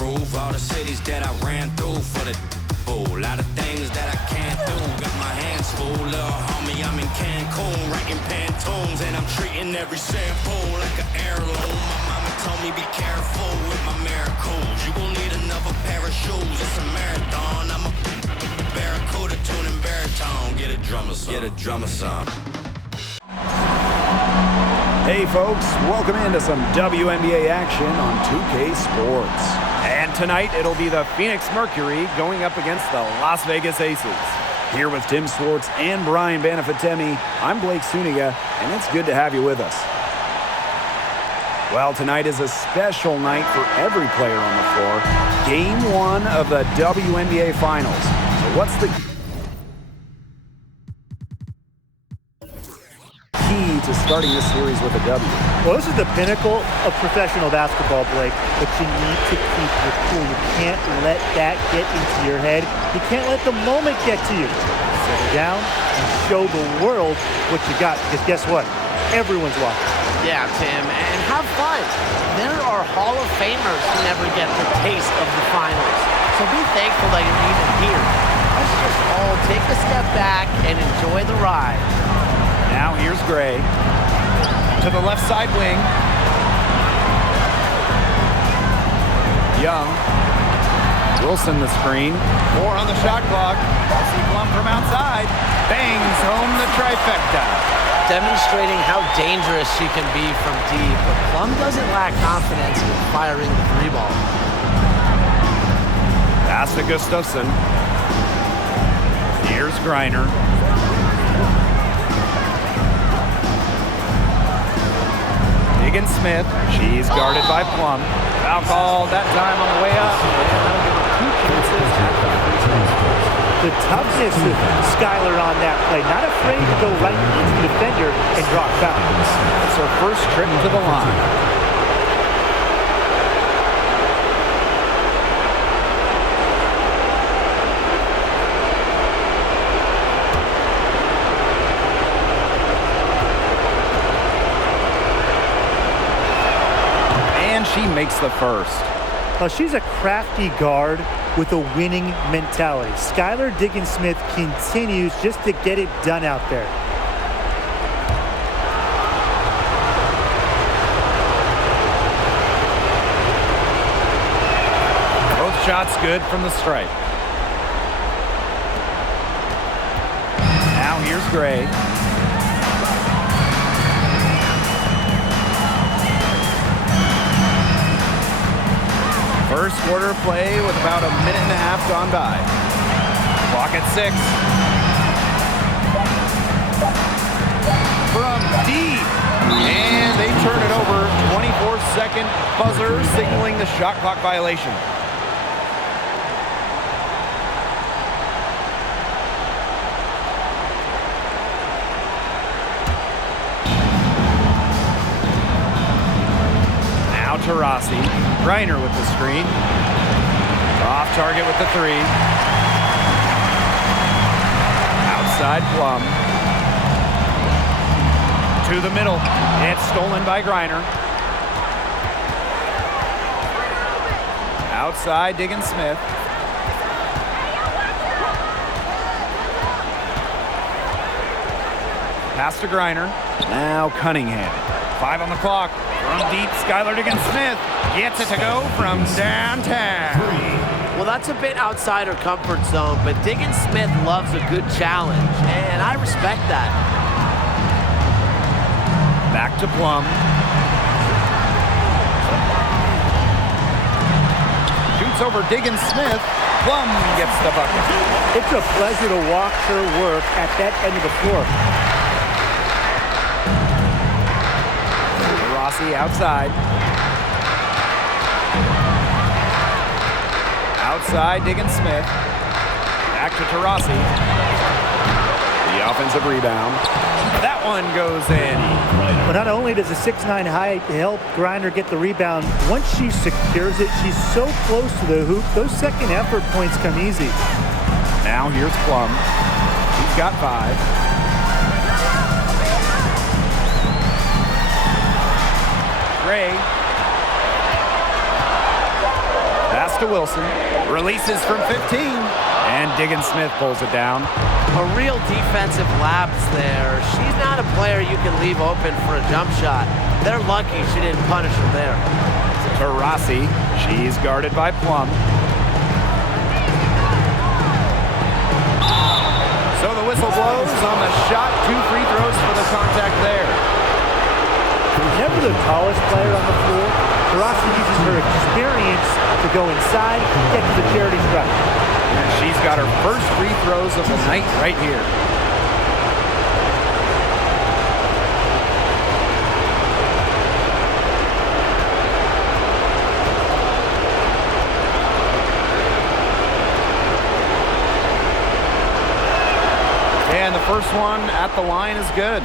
prove all the cities that I ran through for the a lot of things that I can't do. Got my hands full, little homie, I'm in Cancun, writing Pantones, and I'm treating every sample like an heirloom. My mama told me be careful with my miracles. You gon' need another pair of shoes. It's a marathon. I'm a barracuda tuning baritone. Get a drummer song. Get a drummer song. Hey folks, welcome into some WNBA action on 2K Sports. And tonight, it'll be the Phoenix Mercury going up against the Las Vegas Aces. Here with Tim Swartz and Brian Banafitemi, I'm Blake Suniga, and it's good to have you with us. Well, tonight is a special night for every player on the floor. Game 1 of the WNBA Finals. So what's the key to starting this series with a W? Well, this is the pinnacle of professional basketball, Blake, but you need to keep your cool. You can't let that get into your head. You can't let the moment get to you. Settle down and show the world what you got, because guess what? Everyone's watching. Yeah, Tim, and have fun. There are Hall of Famers who never get the taste of the finals, so be thankful that you're even here. Let's just all take a step back and enjoy the ride. Now here's Gray. To the left side wing. Young. Wilson the screen. 4 on the shot clock. See Plum from outside. Bangs home the trifecta. Demonstrating how dangerous she can be from deep, but Plum doesn't lack confidence in firing the 3-ball. Pass to Gustafson. Here's Griner. Smith, she's guarded by Plum. Foul called that time on the way up. The toughness of Skylar on that play, not afraid to go right into the defender and draw a foul. It's her first trip to the line. She makes the first. She's a crafty guard with a winning mentality. Skylar Diggins-Smith continues just to get it done out there. Both shots good from the stripe. Now here's Gray. First quarter play with about a minute and a half gone by. Clock at 6. From deep. And they turn it over. 24-second buzzer signaling the shot clock violation. Now Taurasi. Griner with the screen. Off target with the 3. Outside Plum. To the middle. It's stolen by Griner. Outside Diggins-Smith. Pass to Griner. Now Cunningham. 5 on the clock. From deep, Skylar Diggins-Smith gets it to go from downtown. Well, that's a bit outside her comfort zone, but Diggins-Smith loves a good challenge, and I respect that. Back to Plum. Shoots over Diggins-Smith. Plum gets the bucket. It's a pleasure to watch her work at that end of the floor. Rossi outside. Outside Diggins-Smith. Back to Taurasi. The offensive rebound. That one goes in. But not only does a 6'9" height help Griner get the rebound, once she secures it, she's so close to the hoop, those second effort points come easy. Now here's Plum. She's got 5. Gray. Pass to Wilson. Releases from 15. And Diggin Smith pulls it down. A real defensive lapse there. She's not a player you can leave open for a jump shot. They're lucky she didn't punish her there. Taurasi, she's guarded by Plum. So the whistle blows on the shot. 2 free throws for the contact there. Never the tallest player on the floor, Taurasi uses her experience to go inside, get to the charity stripe. And she's got her first free throws of the night right here. And the first one at the line is good.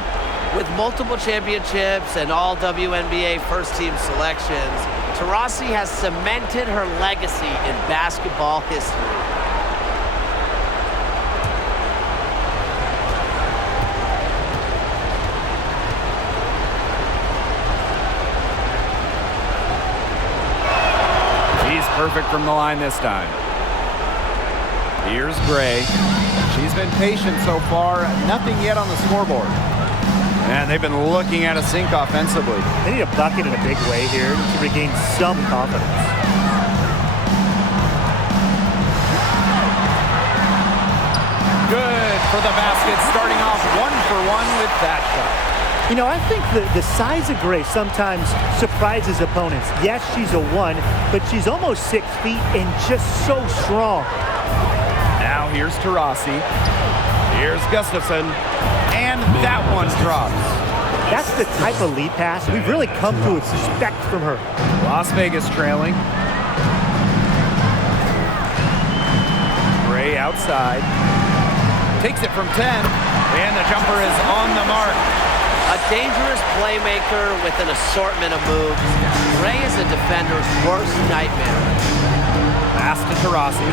With multiple championships and all WNBA first-team selections, Taurasi has cemented her legacy in basketball history. She's perfect from the line this time. Here's Gray. She's been patient so far. Nothing yet on the scoreboard. And they've been looking at a sink offensively. They need a bucket in a big way here to regain some confidence. Good for the basket, starting off 1-for-1 with that shot. You know, I think the size of Gray sometimes surprises opponents. Yes, she's a 1, but she's almost 6 feet and just so strong. Now here's Taurasi. Here's Gustafson. And that one drops. That's the type of lead pass we've really come to expect from her. Las Vegas trailing. Gray outside. Takes it from 10. And the jumper is on the mark. A dangerous playmaker with an assortment of moves. Gray is a defender's worst nightmare. Pass to Taurasi.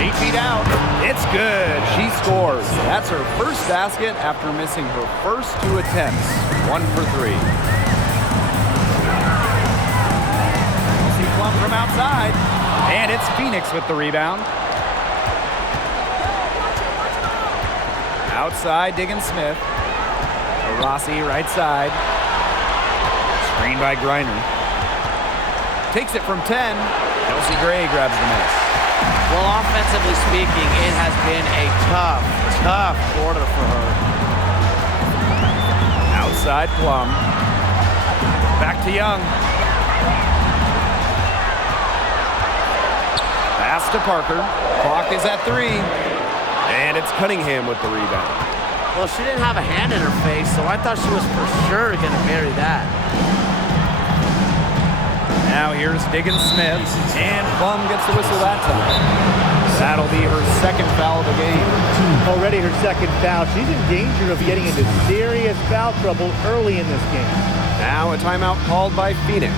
8 feet out. It's good. She scores. That's her first basket after missing her first 2 attempts. 1 for 3. We'll see Plum from outside. And it's Phoenix with the rebound. Outside, Diggin Smith. Taurasi right side. Screened by Griner. Takes it from 10. Kelsey Gray grabs the miss. Well, offensively speaking, it has been a tough quarter for her. Outside Plum. Back to Young. Pass to Parker. Clock is at 3. And it's Cunningham with the rebound. Well, she didn't have a hand in her face, so I thought she was for sure going to bury that. Now here's Diggin Smith, and Plum gets the whistle that time. That'll be her second foul of the game. Already her second foul. She's in danger of getting into serious foul trouble early in this game. Now a timeout called by Phoenix.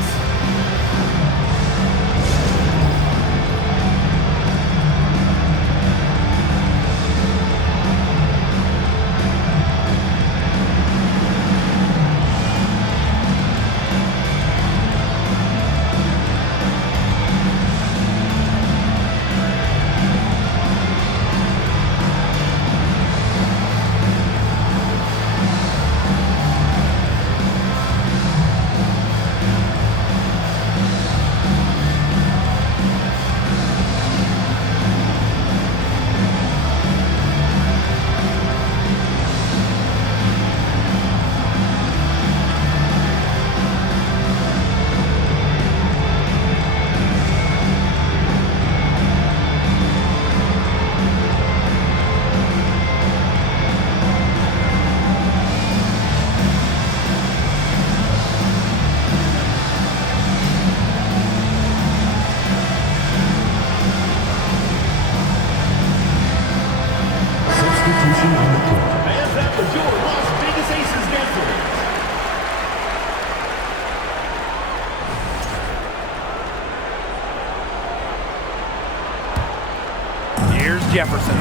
Jefferson.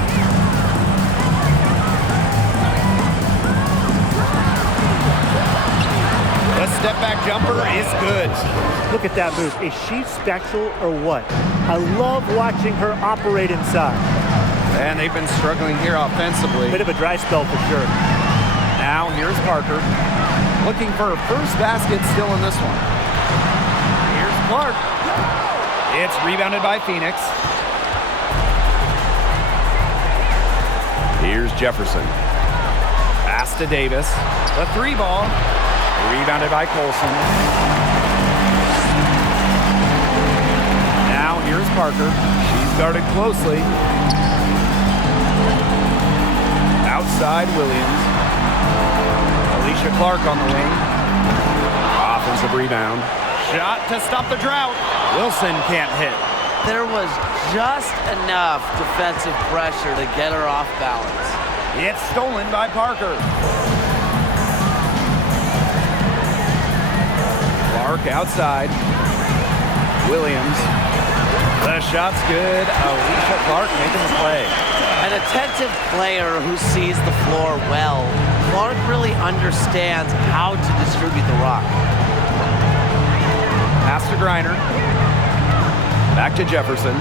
The step That's good. Look at that move. Is she special or what? I love watching her operate inside. And they've been struggling here offensively. Bit of a dry spell for sure. Now here's Parker. Looking for her first basket still in this one. Here's Clark. It's rebounded by Phoenix. Here's Jefferson. Pass to Davis. The 3 ball. Rebounded by Colson. Now here's Parker. She's guarded closely. Outside Williams. Alicia Clark on the wing. Offensive rebound. Shot to stop the drought. Wilson can't hit. There was just enough defensive pressure to get her off balance. It's stolen by Parker. Clark outside. Williams. The shot's good. Alicia Clark making the play. An attentive player who sees the floor well. Clark really understands how to distribute the rock. Pass to Griner. Back to Jefferson.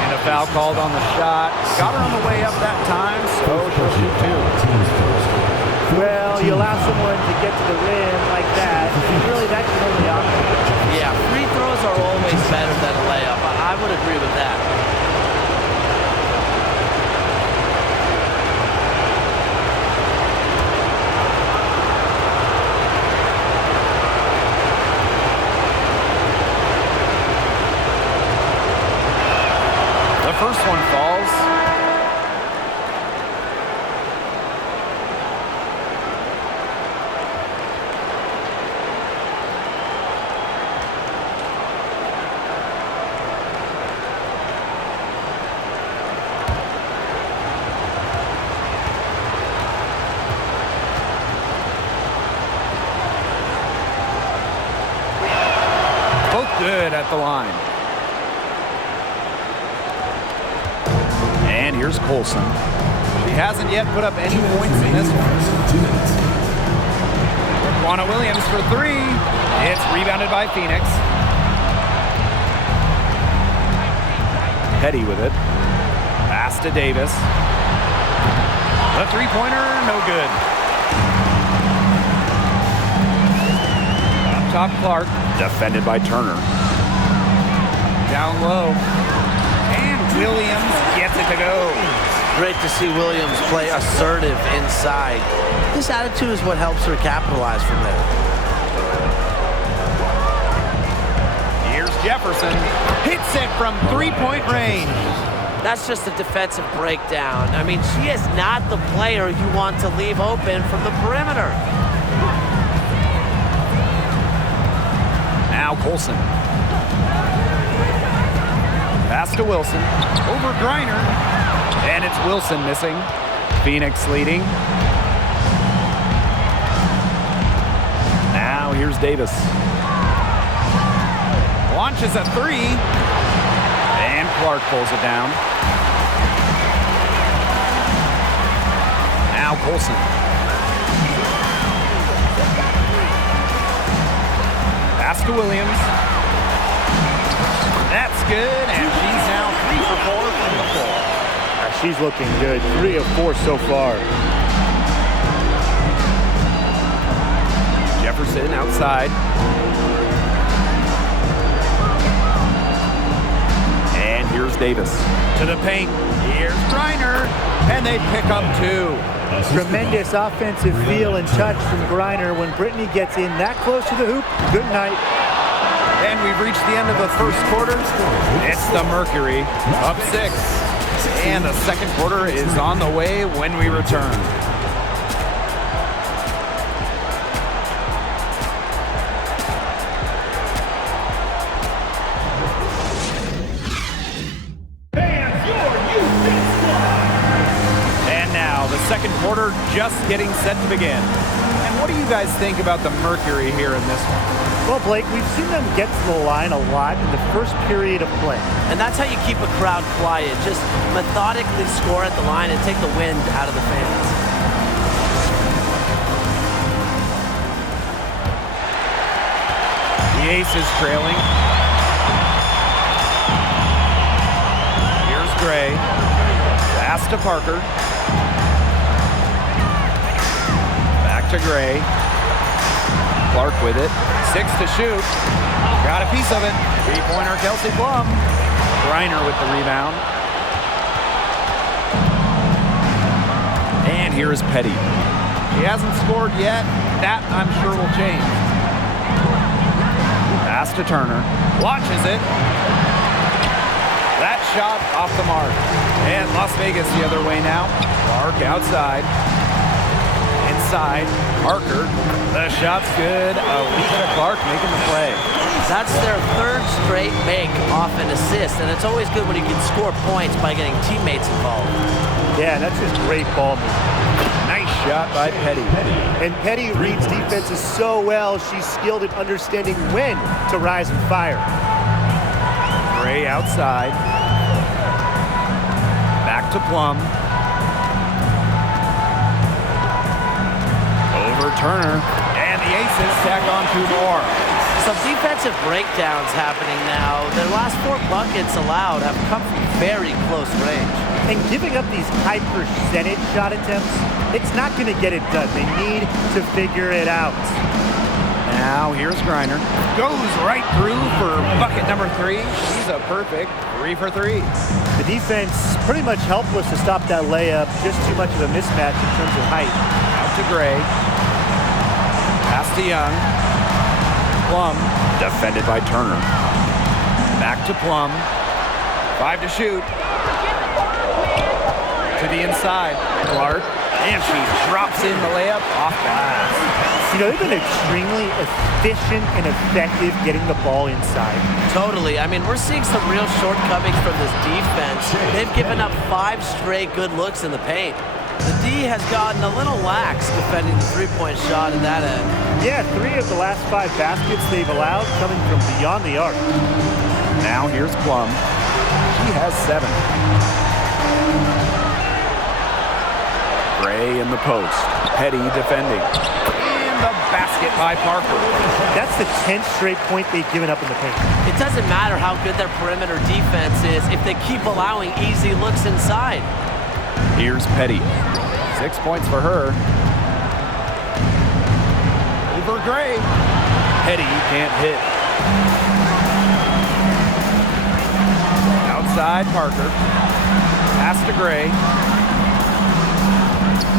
And a foul called on the shot. Got her on the way up that time, so she'll shoot 2. Well, you allow someone to get to the rim like that, really that's the only option. Yeah, free throws are always better than a layup. I would agree with that. The first one falls. Both good at the line. And here's Colson. She hasn't yet put up any points in this one. Juana Williams for 3. It's rebounded by Phoenix. Petty with it. Pass to Davis. The 3-pointer, no good. Up top, Clark. Defended by Turner. Down low. And Williams gets it to go. Great to see Williams play assertive inside. This attitude is what helps her capitalize from there. Here's Jefferson. Hits it from 3-point range. That's just a defensive breakdown. I mean, she is not the player you want to leave open from the perimeter. Now Colson. Pass to Wilson. Over Griner. And it's Wilson missing. Phoenix leading. Now here's Davis. Launches a 3. And Clark pulls it down. Now Colson. Pass to Williams. That's good, and she's now 3 for 4 from the floor. She's looking good. 3 of 4 so far. Jefferson outside. And here's Davis. To the paint. Here's Griner. And they pick up 2. Tremendous offensive feel and touch from Griner. When Brittany gets in that close to the hoop, good night. And we've reached the end of the first quarter. It's the Mercury up 6. And the second quarter is on the way when we return. And now the second quarter just getting set to begin. And what do you guys think about the Mercury here in this one? Well, Blake, we've seen them get to the line a lot in the first period of play. And that's how you keep a crowd quiet. Just methodically score at the line and take the wind out of the fans. The Aces trailing. Here's Gray. Pass to Parker. Back to Gray. Clark with it. 6 to shoot. Got a piece of it. Three-pointer, Kelsey Plum. Griner with the rebound. And here is Petty. He hasn't scored yet. That, I'm sure, will change. Pass to Turner. Launches it. That shot off the mark. And Las Vegas the other way now. Clark outside. Inside. Parker. The shot's good. Alicia Clark making the play. That's their third straight make off an assist, and it's always good when you can score points by getting teammates involved. Yeah, that's just great ball movement. Nice shot by Petty. And Petty reads defenses so well, she's skilled at understanding when to rise and fire. Gray outside. Back to Plum. Over Turner. And the Aces tack on 2 more. Some defensive breakdowns happening now. Their last 4 buckets allowed have come from very close range. And giving up these high percentage shot attempts, it's not going to get it done. They need to figure it out. Now here's Griner. Goes right through for bucket number 3. She's a perfect 3 for 3. The defense pretty much helpless to stop that layup. Just too much of a mismatch in terms of height. Out to Gray. Pass to Young. Plum. Defended by Turner. Back to Plum. 5 to shoot. To the inside. Clark. And she drops in the layup off glass. You know, they've been extremely efficient and effective getting the ball inside. Totally. I mean, we're seeing some real shortcomings from this defense. They've given up 5 straight good looks in the paint. The D has gotten a little lax defending the three-point shot at that end. Yeah, 3 of the last 5 baskets they've allowed coming from beyond the arc. Now here's Plum. She has 7. Gray in the post. Petty defending. In the basket by Parker. That's the 10th straight point they've given up in the paint. It doesn't matter how good their perimeter defense is if they keep allowing easy looks inside. Here's Petty. 6 points for her. Over Gray. Petty can't hit. Outside Parker. Pass to Gray.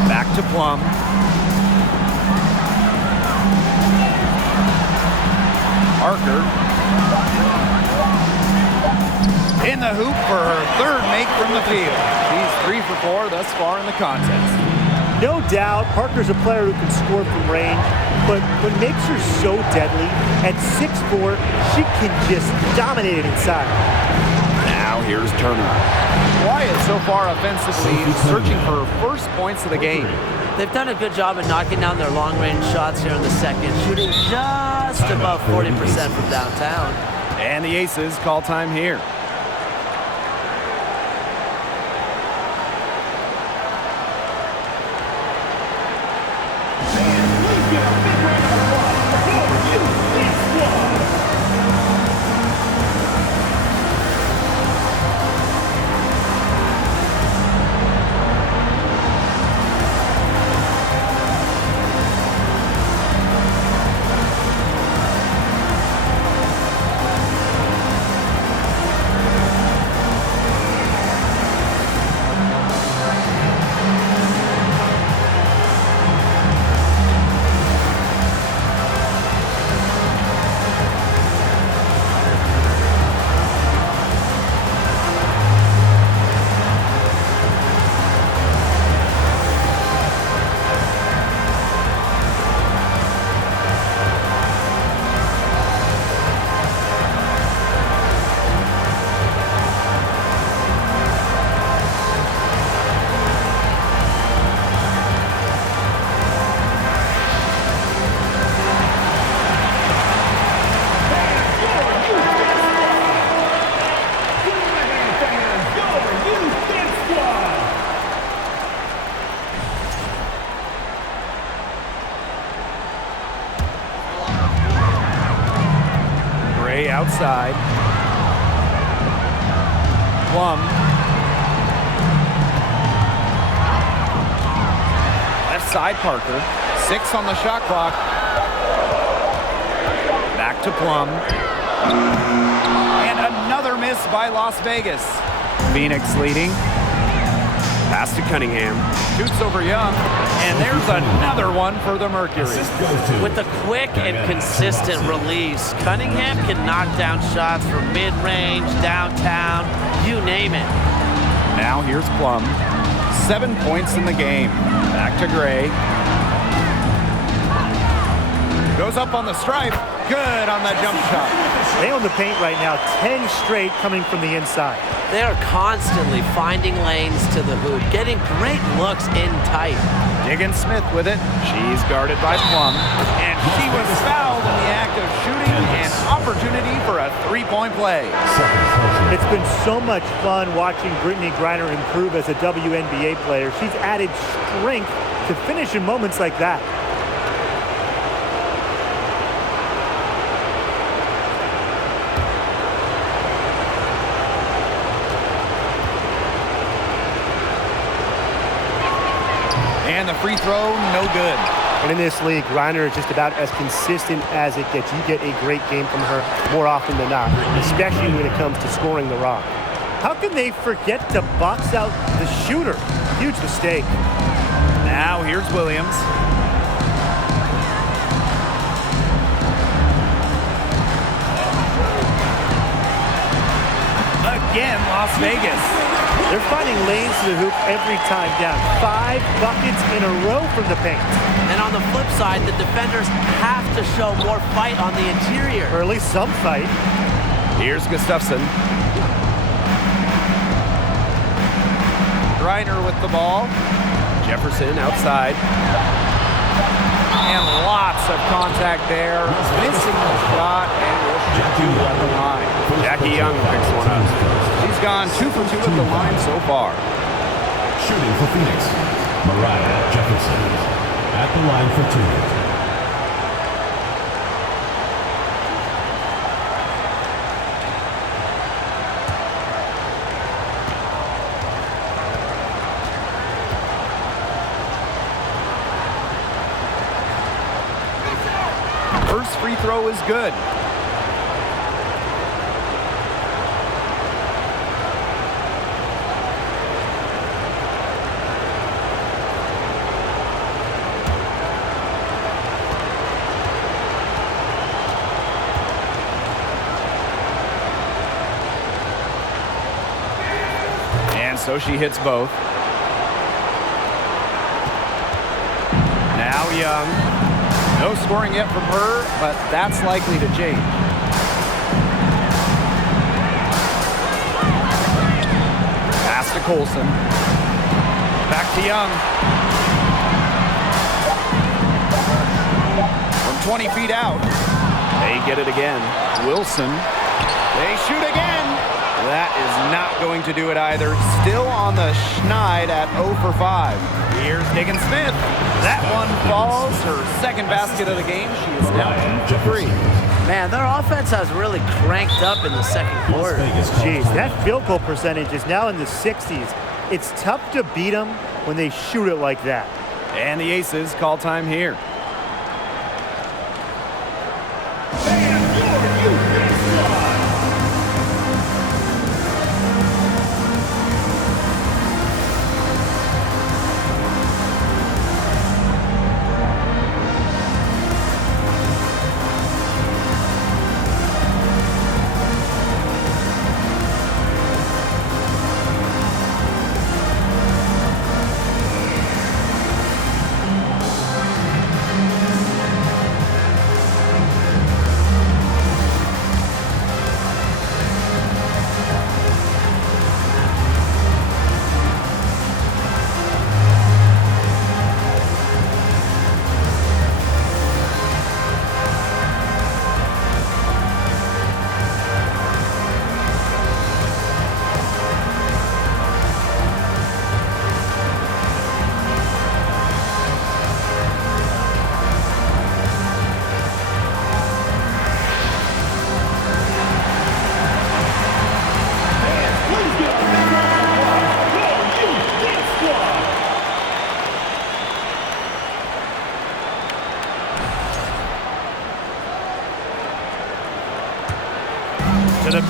Back to Plum. Parker. In the hoop for her 3rd make from the field. She's 3 for 4 thus far in the contest. No doubt, Parker's a player who can score from range, but what makes her so deadly, at 6'4", she can just dominate it inside. Now here's Turner. Quiet so far offensively, searching for her first points of the game. They've done a good job of knocking down their long-range shots here in the second, shooting just above 40% from downtown. And the Aces call time here. side. Plum. Left side, Parker. 6 on the shot clock. Back to Plum. And another miss by Las Vegas. Phoenix leading. Pass to Cunningham. Shoots over Young. And there's another one for the Mercury. With a quick and consistent release, Cunningham can knock down shots from mid-range, downtown, you name it. Now here's Plum. 7 points in the game. Back to Gray. Goes up on the stripe. Good on that jump shot. They own the paint right now. 10 straight coming from the inside. They are constantly finding lanes to the hoop, getting great looks in tight. Diggins Smith with it. She's guarded by Plum. And she was fouled in the act of shooting. An opportunity for a three-point play. It's been so much fun watching Brittany Griner improve as a WNBA player. She's added strength to finish in moments like that. And the free throw, no good. And in this league, Griner is just about as consistent as it gets. You get a great game from her more often than not, especially when it comes to scoring the rock. How can they forget to box out the shooter? Huge mistake. Now here's Williams. Again, Las Vegas. They're finding lanes to the hoop every time down. 5 buckets in a row from the paint. And on the flip side, the defenders have to show more fight on the interior. Or at least some fight. Here's Gustafson. Griner with the ball. Jefferson outside. And lots of contact there. Missing the shot and will shoot at the line. Jackie Young picks one up. She's gone 2 for 2 at the line so far. Shooting for Phoenix, Mariah Jefferson at the line for 2. First free throw is good. And so she hits both. Now Young. No scoring yet from her, but that's likely to change. Pass to Colson. Back to Young. From 20 feet out. They get it again. Wilson. They shoot again. That is not going to do it either. Still on the schneid at 0 for 5. Here's Diggins Smith. That one falls. Her second basket of the game. She is now 2 for 3. Man, their offense has really cranked up in the second quarter. Jeez, that field goal percentage is now in the 60s. It's tough to beat them when they shoot it like that. And the Aces call time here.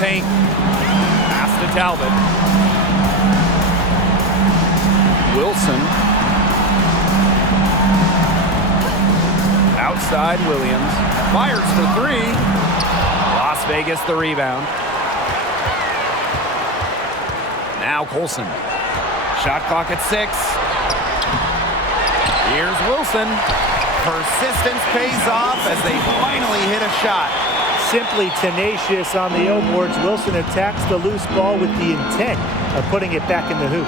paint. Pass to Talbot. Wilson. Outside Williams. Fires for three. Las Vegas the rebound. Now Colson. Shot clock at 6. Here's Wilson. Persistence pays off as they finally hit a shot. Simply tenacious on the O boards. Wilson attacks the loose ball with the intent of putting it back in the hoop.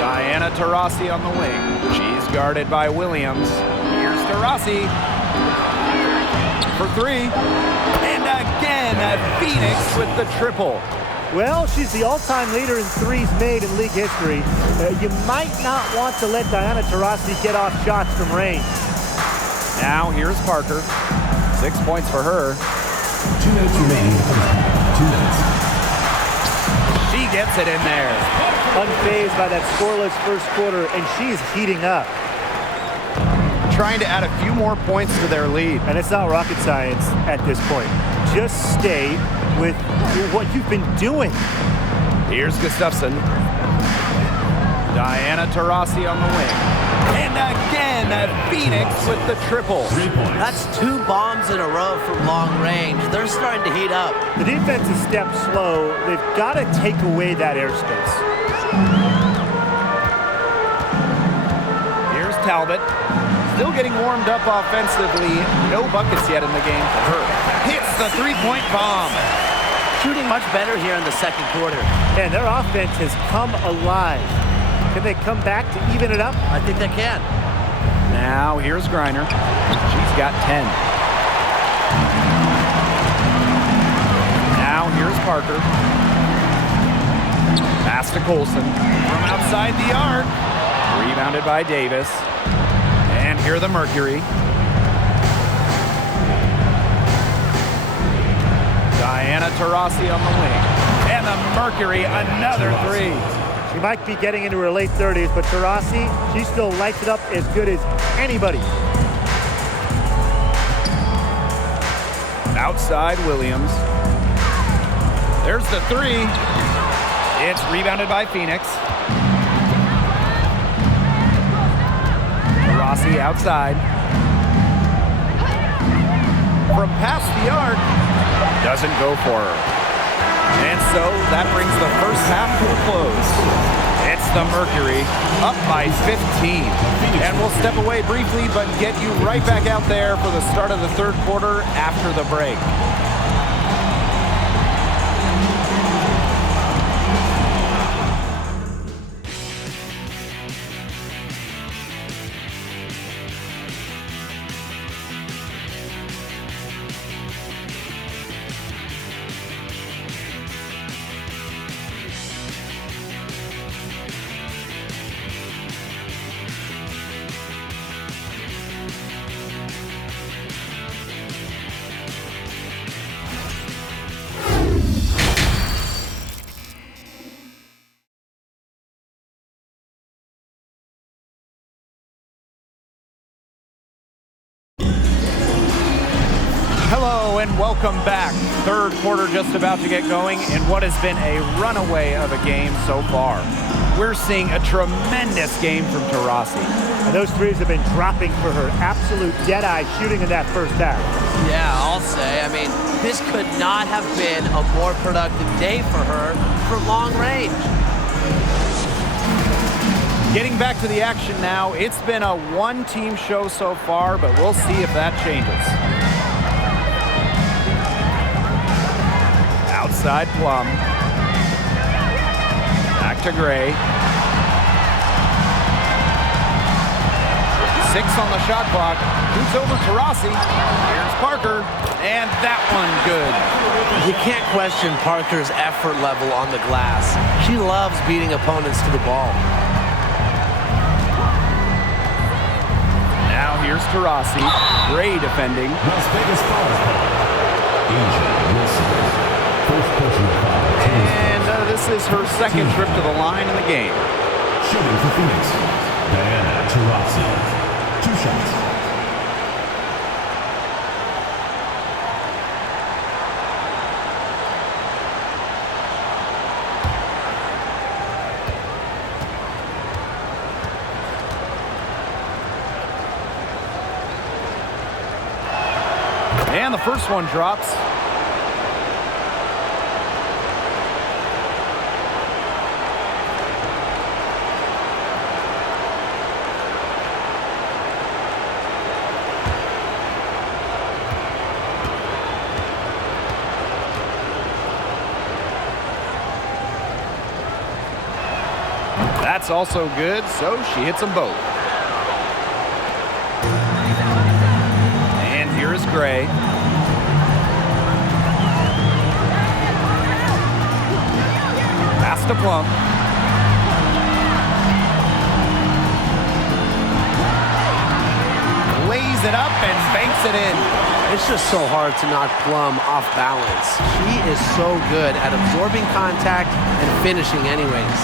Diana Taurasi on the wing. She's guarded by Williams. Here's Taurasi for three. And again, Phoenix with the triple. Well, she's the all-time leader in threes made in league history. You might not want to let Diana Taurasi get off shots from range. Now here's Parker. 6 points for her. 2 minutes remaining. 2 minutes. She gets it in there. Unfazed by that scoreless first quarter, and she's heating up. Trying to add a few more points to their lead. And it's not rocket science at this point. Just stay with what you've been doing. Here's Gustafson. Diana Taurasi on the wing. And again, Phoenix with the triple. 3 points. That's 2 bombs in a row from long range. They're starting to heat up. The defense is stepped slow. They've got to take away that airspace. Here's Talbot. Still getting warmed up offensively. No buckets yet in the game for her. Hits the three-point bomb. Shooting much better here in the second quarter. And their offense has come alive. Can they come back to even it up? I think they can. Now here's Griner. She's got 10. Now here's Parker. Pass to Colson. From outside the arc. Rebounded by Davis. And here the Mercury. Diana Taurasi on the wing. And the Mercury, another three. She might be getting into her late 30s, but Taurasi, she still lights it up as good as anybody. Outside Williams. There's the three. It's rebounded by Phoenix. Taurasi outside. From past the arc. Doesn't go for her. And so that brings the first half to a close. It's the Mercury up by 15. And we'll step away briefly, but get you right back out there for the start of the third quarter after the break. Hello and welcome back. Third quarter just about to get going in what has been a runaway of a game so far. We're seeing a tremendous game from Taurasi. And those threes have been dropping for her. Absolute dead-eye shooting in that first half. Yeah, I'll say. I mean, this could not have been a more productive day for her from long range. Getting back to the action now, it's been a one-team show so far, but we'll see if that changes. Outside Plum. Back to Gray. 6 on the shot clock. Shoots over Taurasi. Here's Parker. And that one good. You can't question Parker's effort level on the glass. She loves beating opponents to the ball. Now here's Taurasi. Gray defending. Las Vegas fouls call. Asia Wilson. First personal foul. And this is her second trip to the line in the game. Shooting for Phoenix. Diana Taurasi. 2 shots. And the first one drops. That's also good, so she hits them both. And here's Gray. Pass to Plum. Lays it up and banks it in. It's just so hard to knock Plum off balance. She is so good at absorbing contact and finishing anyways.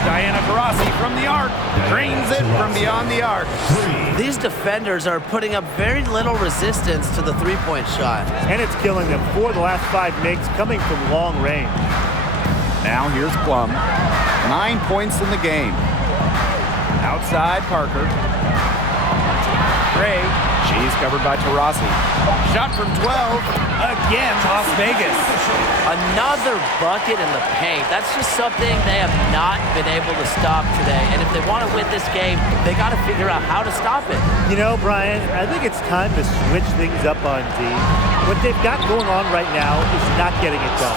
Diana Taurasi from the arc. Drains it from beyond the arc. These defenders are putting up very little resistance to the three-point shot. And it's killing them. 4 of the last 5 makes coming from long range. Now here's Plum. 9 points in the game. Outside Parker. Gray. She's covered by Taurasi. Shot from 12. Again, Las Vegas. Another bucket in the paint. That's just something they have not been able to stop today. And if they want to win this game, they got to figure out how to stop it. You know, Brian, I think it's time to switch things up on D. What they've got going on right now is not getting it done.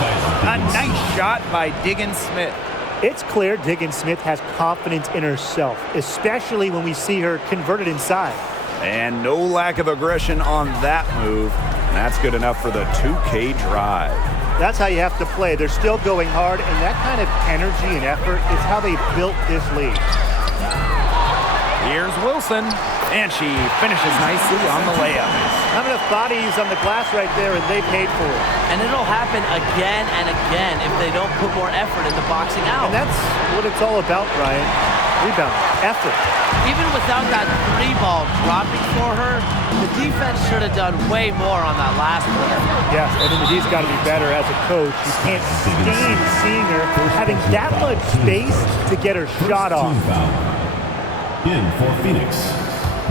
A nice shot by Diggins Smith. It's clear Diggins Smith has confidence in herself, especially when we see her converted inside. And no lack of aggression on that move. And that's good enough for the 2K drive. That's how you have to play. They're still going hard, and that kind of energy and effort is how they built this league. Here's Wilson, and she finishes nicely on the layup. Not enough bodies on the glass right there, and they paid for it. And it'll happen again and again if they don't put more effort into boxing out. And that's what it's all about, Brian. Rebound, effort. Even without that 3-ball dropping for her, the defense should have done way more on that last play. Yes, I mean, he's got to be better as a coach. You can't stand seeing her having that much space to get her shot off. In for Phoenix,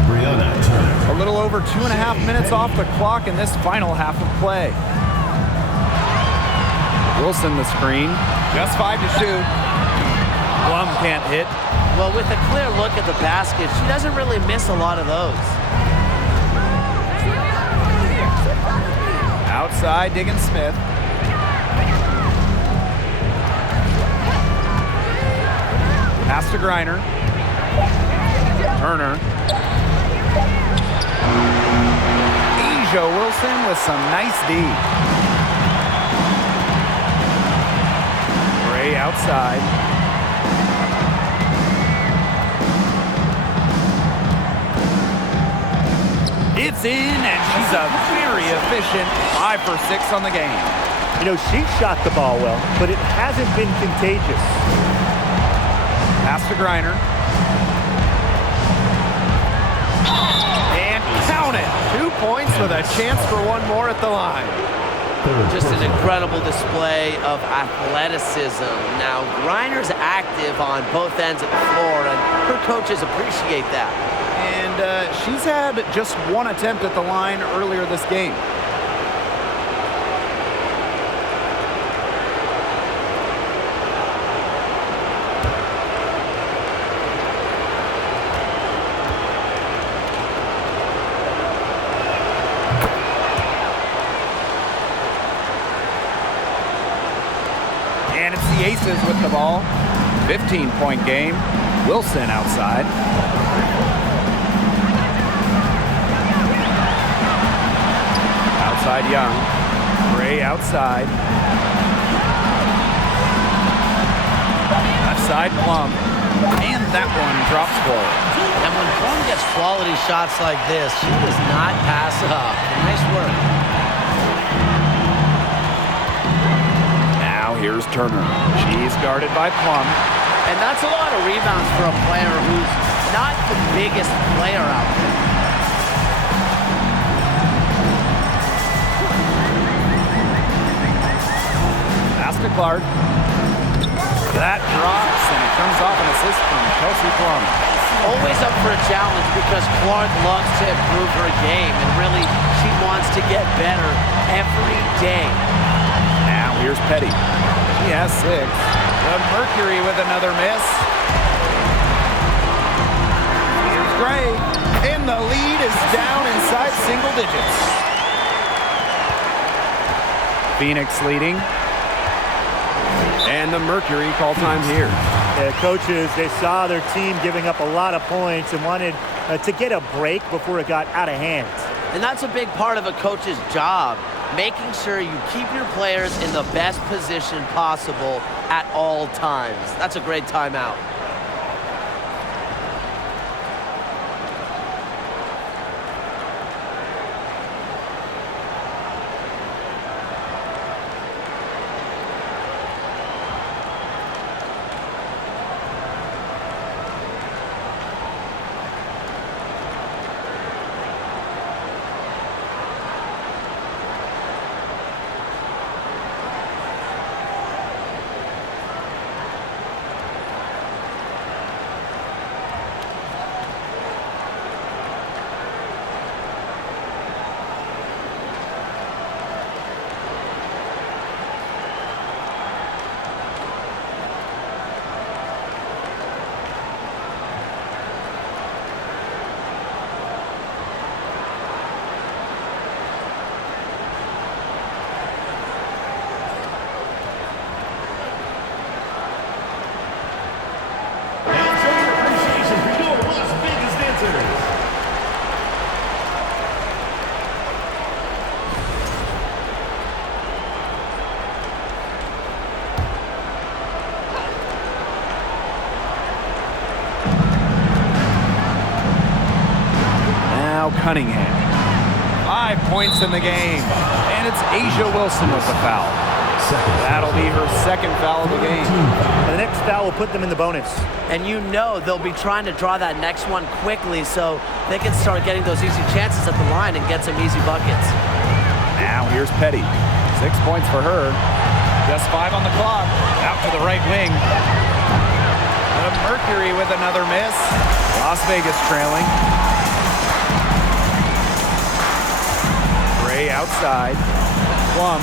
Brianna Turner. A little over 2.5 minutes off the clock in this final half of play. Wilson the screen, just 5 to shoot. Plum can't hit. Well, with a clear look at the basket, she doesn't really miss a lot of those. Outside, Diggins Smith. Pass to Griner. Turner. Asia Wilson with some nice D. Gray outside. It's in, and she's a very efficient 5 for 6 on the game. You know, she shot the ball well, but it hasn't been contagious. Pass to Griner. And count it. 2 points with a chance for one more at the line. Just an incredible display of athleticism. Now, Griner's active on both ends of the floor, and her coaches appreciate that. And she's had just 1 attempt at the line earlier this game. And it's the Aces with the ball. 15-point game. Wilson outside. Outside Young. Gray outside. Left side Plum. And that one drops forward. And when Plum gets quality shots like this, she does not pass up. Nice work. Now here's Turner. She's guarded by Plum. And that's a lot of rebounds for a player who's not the biggest player out there. Pass to Clark. That drops, and it comes off an assist from Kelsey Plum. Always up for a challenge because Clark loves to improve her game, and really, she wants to get better every day. Now here's Petty. She has 6. The Mercury with another miss. Here's Gray. And the lead is down inside single digits. Phoenix leading. And the Mercury call time here. Yeah, coaches, they saw their team giving up a lot of points and wanted to get a break before it got out of hand. And that's a big part of a coach's job, making sure you keep your players in the best position possible at all times. That's a great timeout. Cunningham. 5 points in the game. And it's Asia Wilson with the foul. That'll be her second foul of the game. The next foul will put them in the bonus. And you know they'll be trying to draw that next one quickly so they can start getting those easy chances at the line and get some easy buckets. Now here's Petty. 6 points for her. Just 5 on the clock. Out to the right wing. The Mercury with another miss. Las Vegas trailing. Gray outside. Plum.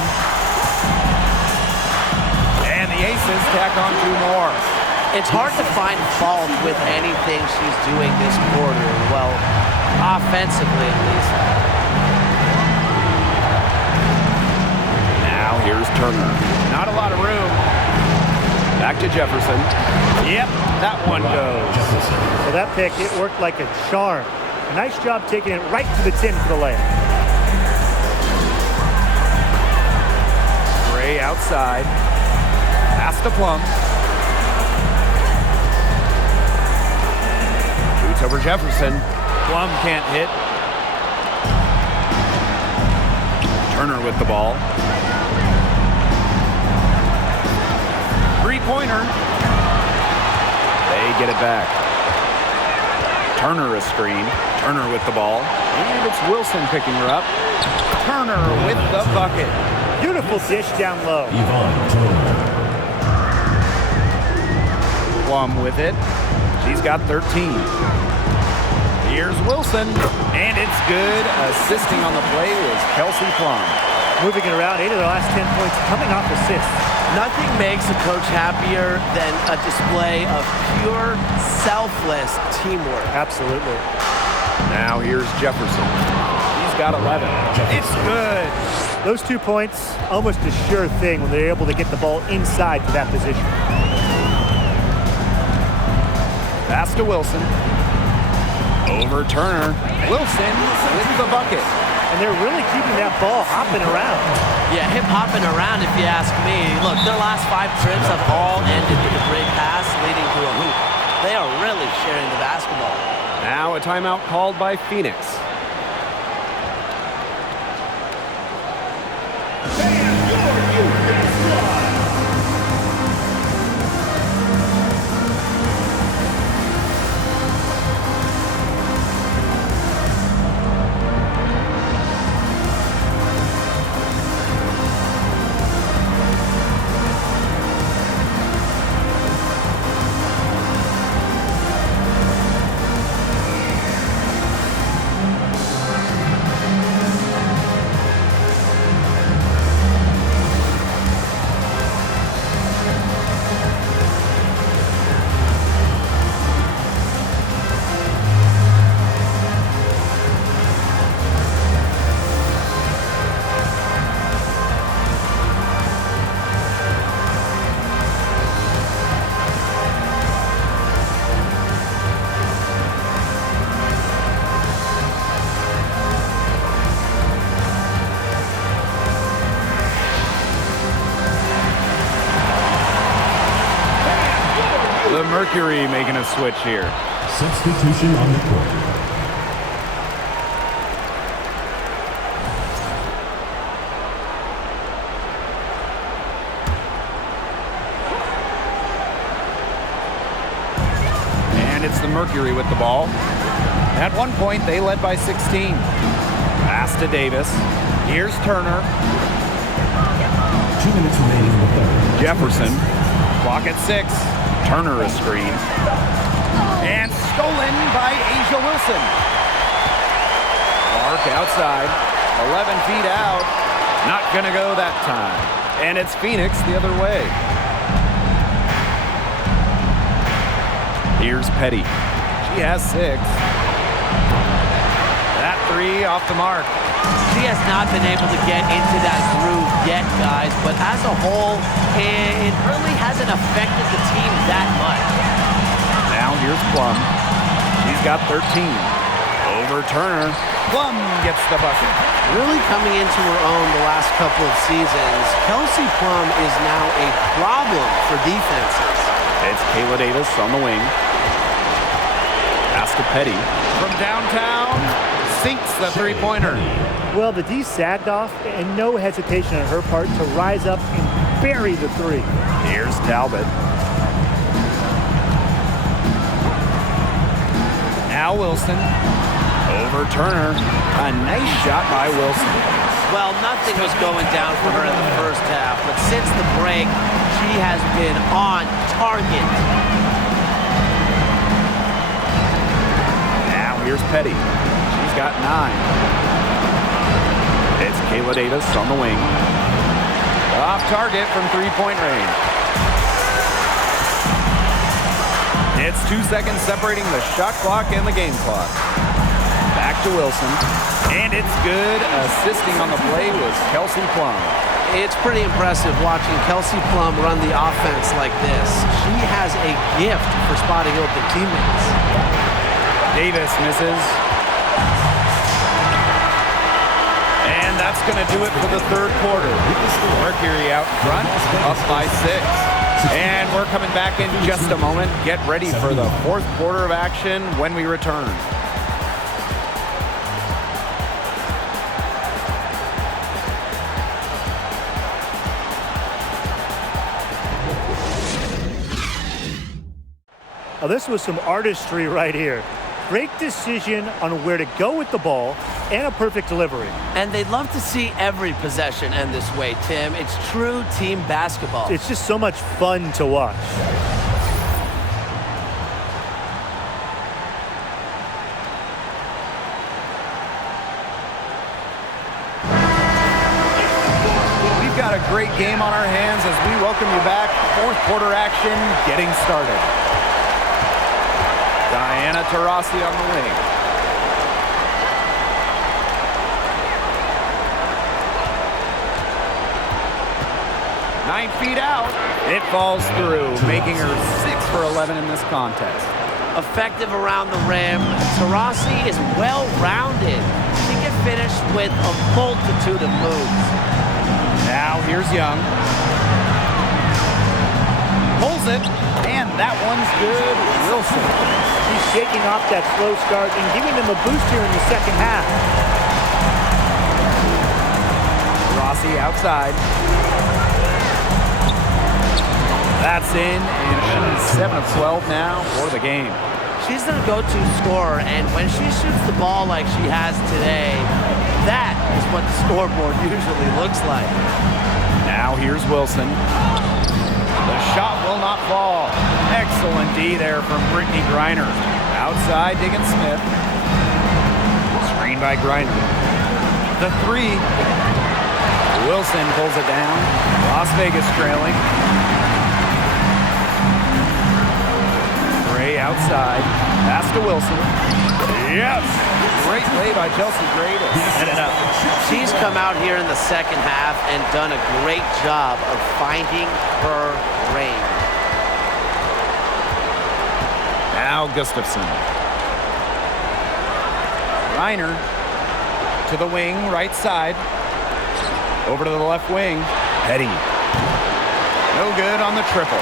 And the Aces tack on 2 more. It's hard to find fault with anything she's doing this quarter. Well, offensively at least. Now here's Turner. Not a lot of room. Back to Jefferson. Yep, that one goes. So that pick, it worked like a charm. A nice job taking it right to the tin for the layup. Gray outside. Pass to Plum. Shoots over Jefferson. Plum can't hit. Turner with the ball. Three-pointer. They get it back. Turner a screen. Turner with the ball. And it's Wilson picking her up. Turner with the bucket. Beautiful dish down low. Plum with it. She's got 13. Here's Wilson. And it's good. Assisting on the play was Kelsey Plum. Moving it around, 8 of the last 10 points coming off assists. Nothing makes a coach happier than a display of pure, selfless teamwork. Absolutely. Now here's Jefferson. He's got 11. It's good. Those 2 points, almost a sure thing when they're able to get the ball inside to that position. Pass to Wilson. Over Turner. Wilson with the bucket. And they're really keeping that ball hopping around. Yeah, hip hopping around if you ask me. Look, their last 5 trips have all ended with a great pass leading to a hoop. They are really sharing the basketball. Now a timeout called by Phoenix. The Mercury making a switch here. Substitution on the court. And it's the Mercury with the ball. At one point, they led by 16. Pass to Davis. Here's Turner. 2 minutes remaining in the third. Jefferson. Clock at 6. Turner a screen. And stolen by Asia Wilson. Clark outside. 11 feet out. Not going to go that time. And it's Phoenix the other way. Here's Petty. She has 6. That 3 off the mark. She has not been able to get into that groove yet, guys, but as a whole, it really hasn't affected the team that much. Now here's Plum. She's got 13. Over Turner. Plum gets the bucket. Really coming into her own the last couple of seasons, Kelsey Plum is now a problem for defenses. It's Kayla Davis on the wing. Pass to Petty. From downtown, sinks the three-pointer. Well, the D sagged off, and no hesitation on her part to rise up and bury the 3. Here's Talbot. Now Wilson. Over Turner. A nice shot by Wilson. Well, nothing was going down for her in the first half, but since the break, she has been on target. Now here's Petty. She's got 9. It's Kayla Davis on the wing. Off target from three-point range. It's 2 seconds separating the shot clock and the game clock. Back to Wilson. And it's good. Assisting on the play was Kelsey Plum. It's pretty impressive watching Kelsey Plum run the offense like this. She has a gift for spotting open teammates. Davis misses. And that's going to do it for the third quarter. Mercury out front, up by 6. And we're coming back in just a moment. Get ready for the fourth quarter of action when we return. Now, this was some artistry right here. Great decision on where to go with the ball and a perfect delivery. And they'd love to see every possession end this way, Tim. It's true team basketball. It's just so much fun to watch. We've got a great game on our hands as we welcome you back. Fourth quarter action getting started. Diana Taurasi on the wing. Nine feet out. It falls through, making her 6 for 11 in this contest. Effective around the rim. Taurasi is well-rounded. She can finish with a multitude of moves. Now here's Young. Pulls it, and that one's good. Wilson. She's shaking off that slow start and giving them a boost here in the second half. Rossi outside. That's in, and she's 7 of 12 now for the game. She's their go-to scorer, and when she shoots the ball like she has today, that is what the scoreboard usually looks like. Now here's Wilson. The shot will not fall. Excellent D there from Brittany Griner. Outside, Diggin Smith. Screen by Griner. The 3. Wilson pulls it down. Las Vegas trailing. Gray outside. Pass to Wilson. Yes! Great play by Chelsea Gray to set it up. She's come out here in the second half and done a great job of finding her range. Now Gustafson. Reiner to the wing, right side. Over to the left wing. Petty. No good on the triple.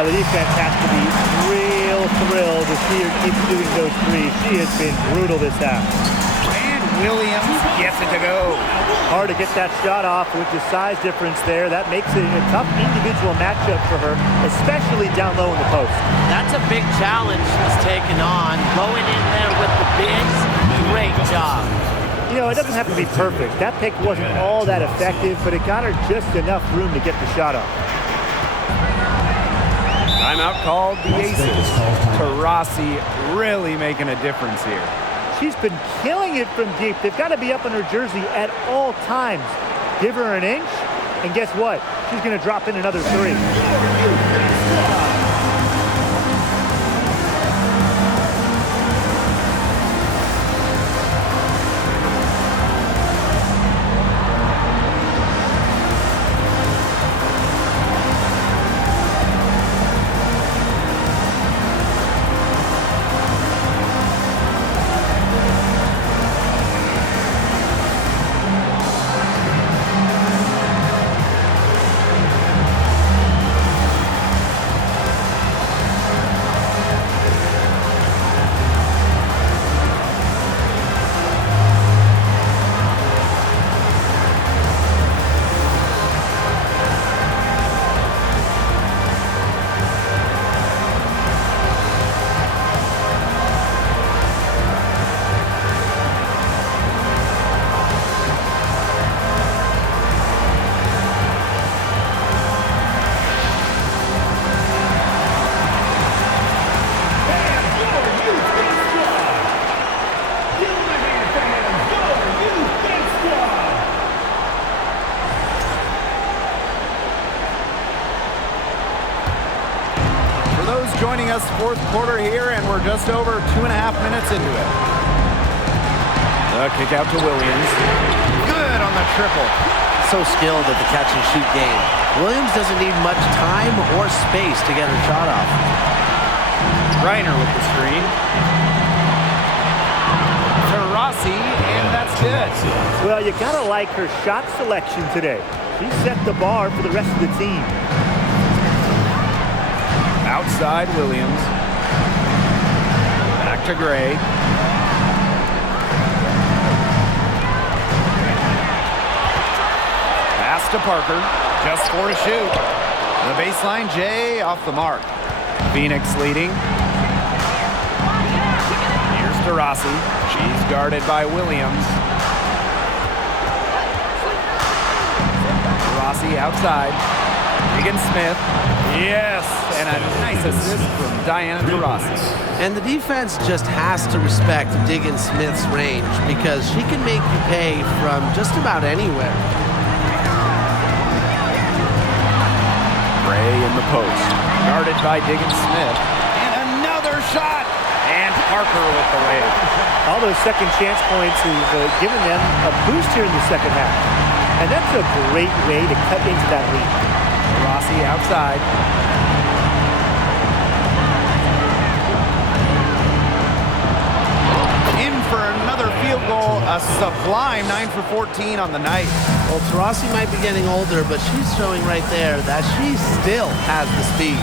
The defense has to be real thrilled to see her keep shooting those threes. She has been brutal this half. And Williams gets it to go. Hard to get that shot off with the size difference there. That makes it a tough individual matchup for her, especially down low in the post. That's a big challenge she's taken on. Going in there with the bigs, great job. You know, it doesn't have to be perfect. That pick wasn't all that effective, but it got her just enough room to get the shot off. Timeout called the Aces. Taurasi really making a difference here. She's been killing it from deep. They've got to be up on her jersey at all times. Give her an inch, and guess what? She's going to drop in another three. Joining us fourth quarter here, and we're just over 2.5 minutes into it. The kick out to Williams. Good on the triple. So skilled at the catch and shoot game. Williams doesn't need much time or space to get her shot off. Reiner with the screen. Taurasi, and that's good. Well, you gotta like her shot selection today. She set the bar for the rest of the team. Outside Williams. Back to Gray. Pass to Parker. Just 4 to shoot. The baseline, Jay off the mark. Phoenix leading. Here's Taurasi. She's guarded by Williams. Taurasi outside. Higgins-Smith. Yes, and a nice assist from Diana Taurasi. And the defense just has to respect Diggins-Smith's range because she can make you pay from just about anywhere. Gray in the post, guarded by Diggins-Smith. And another shot! And Parker with the layup. All those second chance points has given them a boost here in the second half. And that's a great way to cut into that lead. Rossi outside. In for another field goal, a sublime 9 for 14 on the night. Well, Taurasi might be getting older, but she's showing right there that she still has the speed.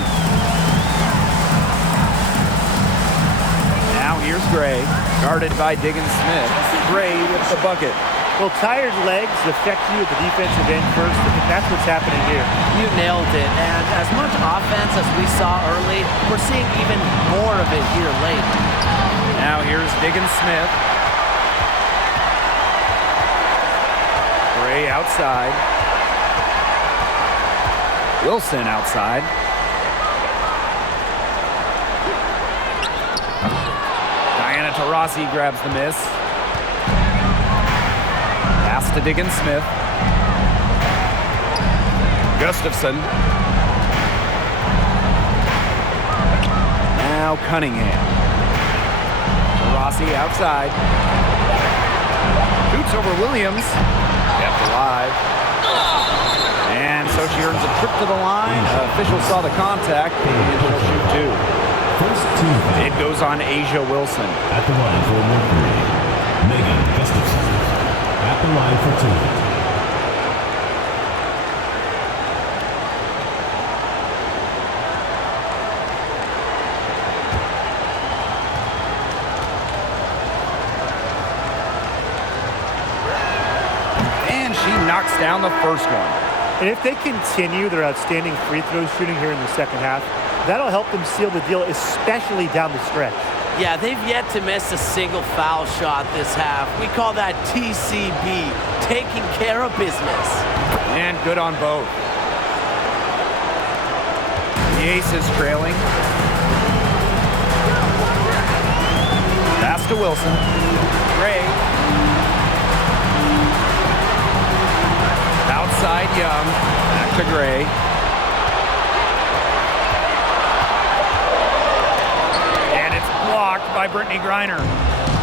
Now here's Gray, guarded by Diggins-Smith. Gray with the bucket. Well, tired legs affect you at the defensive end first. I think that's what's happening here. You nailed it. And as much offense as we saw early, we're seeing even more of it here late. Now here's Diggins-Smith. Gray outside. Wilson outside. Diana Taurasi grabs the miss. Pass to Diggins-Smith. Gustafson. Now Cunningham. Taurasi outside. Shoots over Williams. Kept alive. And so she earns a trip to the line. Officials saw the contact, and she'll shoot two. First team foul. It goes on Asia Wilson. At the line for 1-3. Megan Gustafson. At the line for 2. knocks down the first one. And if they continue their outstanding free throw shooting here in the second half, that'll help them seal the deal, especially down the stretch. Yeah, they've yet to miss a single foul shot this half. We call that TCB, taking care of business. And good on both. The Aces trailing. Pass to Wilson. Gray. Outside Young. Back to Gray. And it's blocked by Brittany Griner.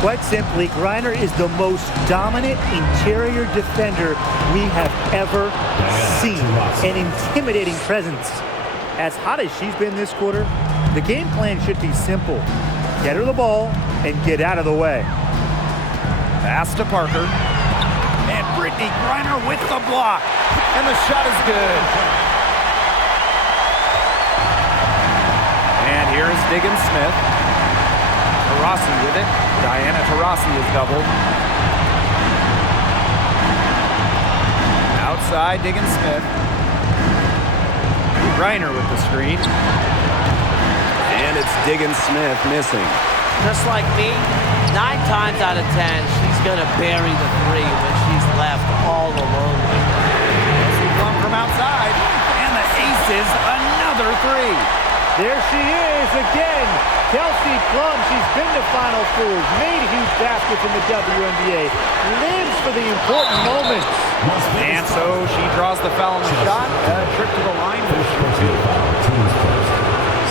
Quite simply, Griner is the most dominant interior defender we have ever seen. An intimidating presence. As hot as she's been this quarter, the game plan should be simple. Get her the ball and get out of the way. Pass to Parker. And Brittany Griner with the block. And the shot is good. And here is Diggins Smith. Taurasi with it. Diana Taurasi is doubled. Outside, Diggins Smith. Griner with the screen. And it's Diggins Smith missing. Just like me, 9 times out of 10, she's going to bury the three when she's left all alone with her. Plum from outside. And the Aces, another three. There she is again. Kelsey Plum, she's been to Final Fours, made huge baskets in the WNBA, lives for the important moments. And so she draws the foul on the shot. A trip to the line. Teams first.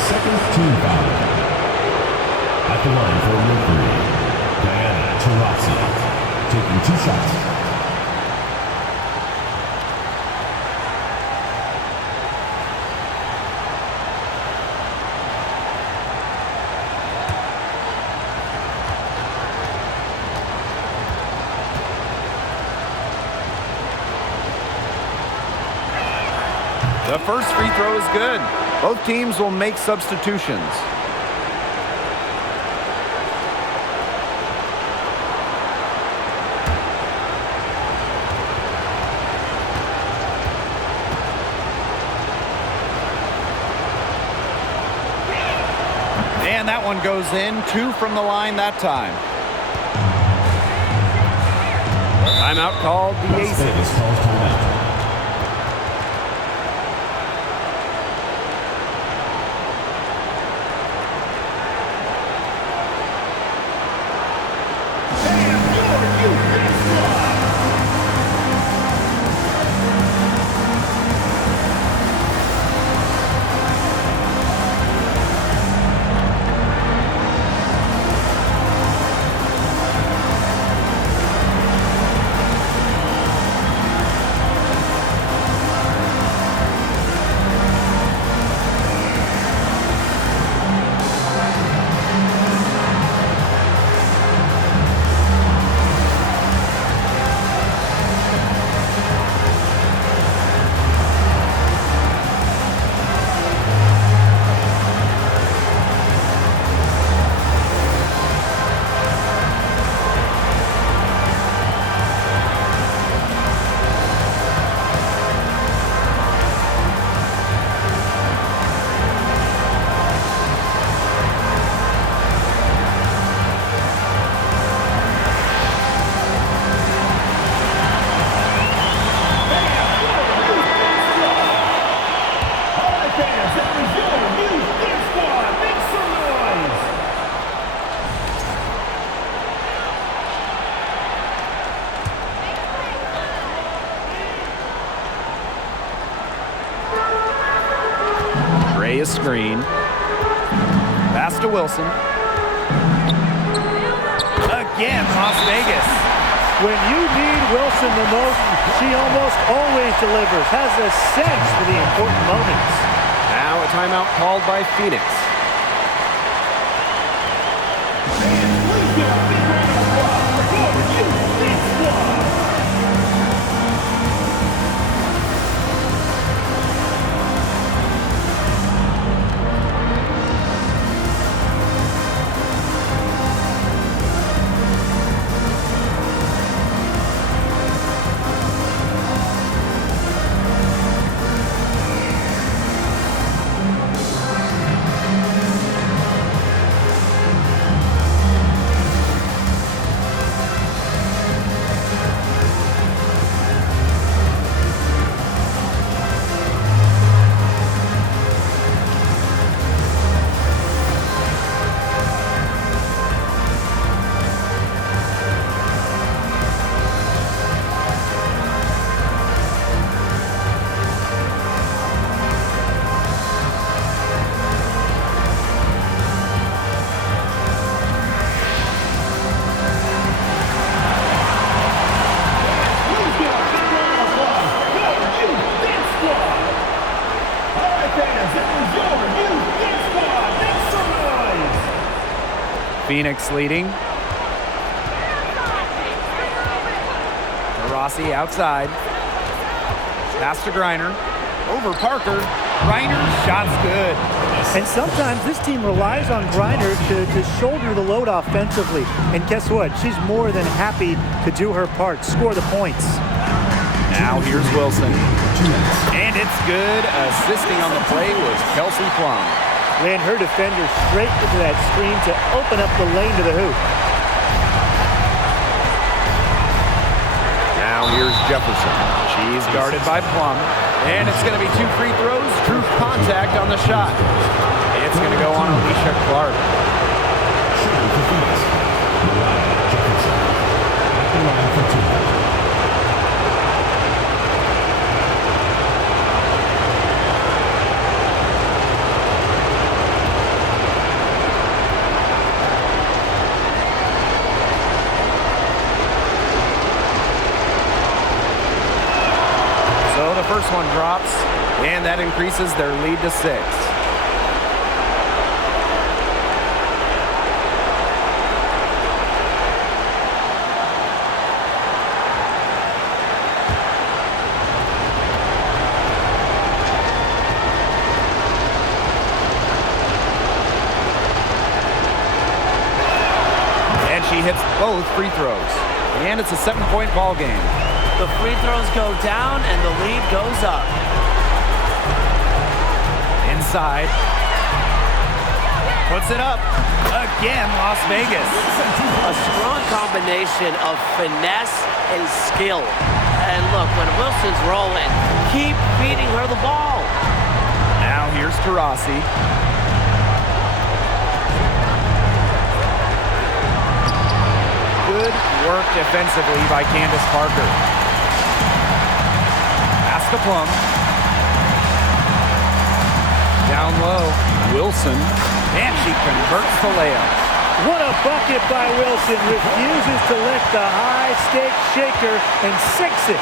Second team foul. At the line for Mercury, Diana Taurasi, taking 2 shots. The first free throw is good. Both teams will make substitutions. And that one goes in. 2 from the line that time. Timeout called the Las Aces. Vegas calls timeout. A screen. Pass to Wilson. Again, Las Vegas. When you need Wilson the most, she almost always delivers, has a sense for the important moments. Now a timeout called by Phoenix. Phoenix leading. Rossi outside. Pass to Griner. Over Parker. Griner's shot's good. And sometimes this team relies on Griner to shoulder the load offensively. And guess what? She's more than happy to do her part, score the points. Now here's Wilson. And it's good. Assisting on the play was Kelsey Plum. Ran her defender straight into that screen to open up the lane to the hoop. Now here's Jefferson. She's guarded by Plum. And it's going to be 2 free throws. True contact on the shot. It's going to go on Alicia Clark. Shooting for Phoenix, Mariah Jefferson. At the line for 2. So the first one drops, and that increases their lead to 6. And she hits both free throws. And it's a 7-point ball game. The free throws go down and the lead goes up. Inside. Puts it up. Again, Las Vegas. A strong combination of finesse and skill. And look, when Wilson's rolling, keep feeding her the ball. Now here's Taurasi. Good work defensively by Candace Parker. Pass to Plum. Down low, Wilson. And she converts the layup. What a bucket by Wilson. Refuses to let the high stake shaker and sinks it.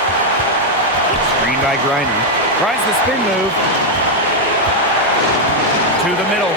Screen by Griner. Tries the spin move. To the middle.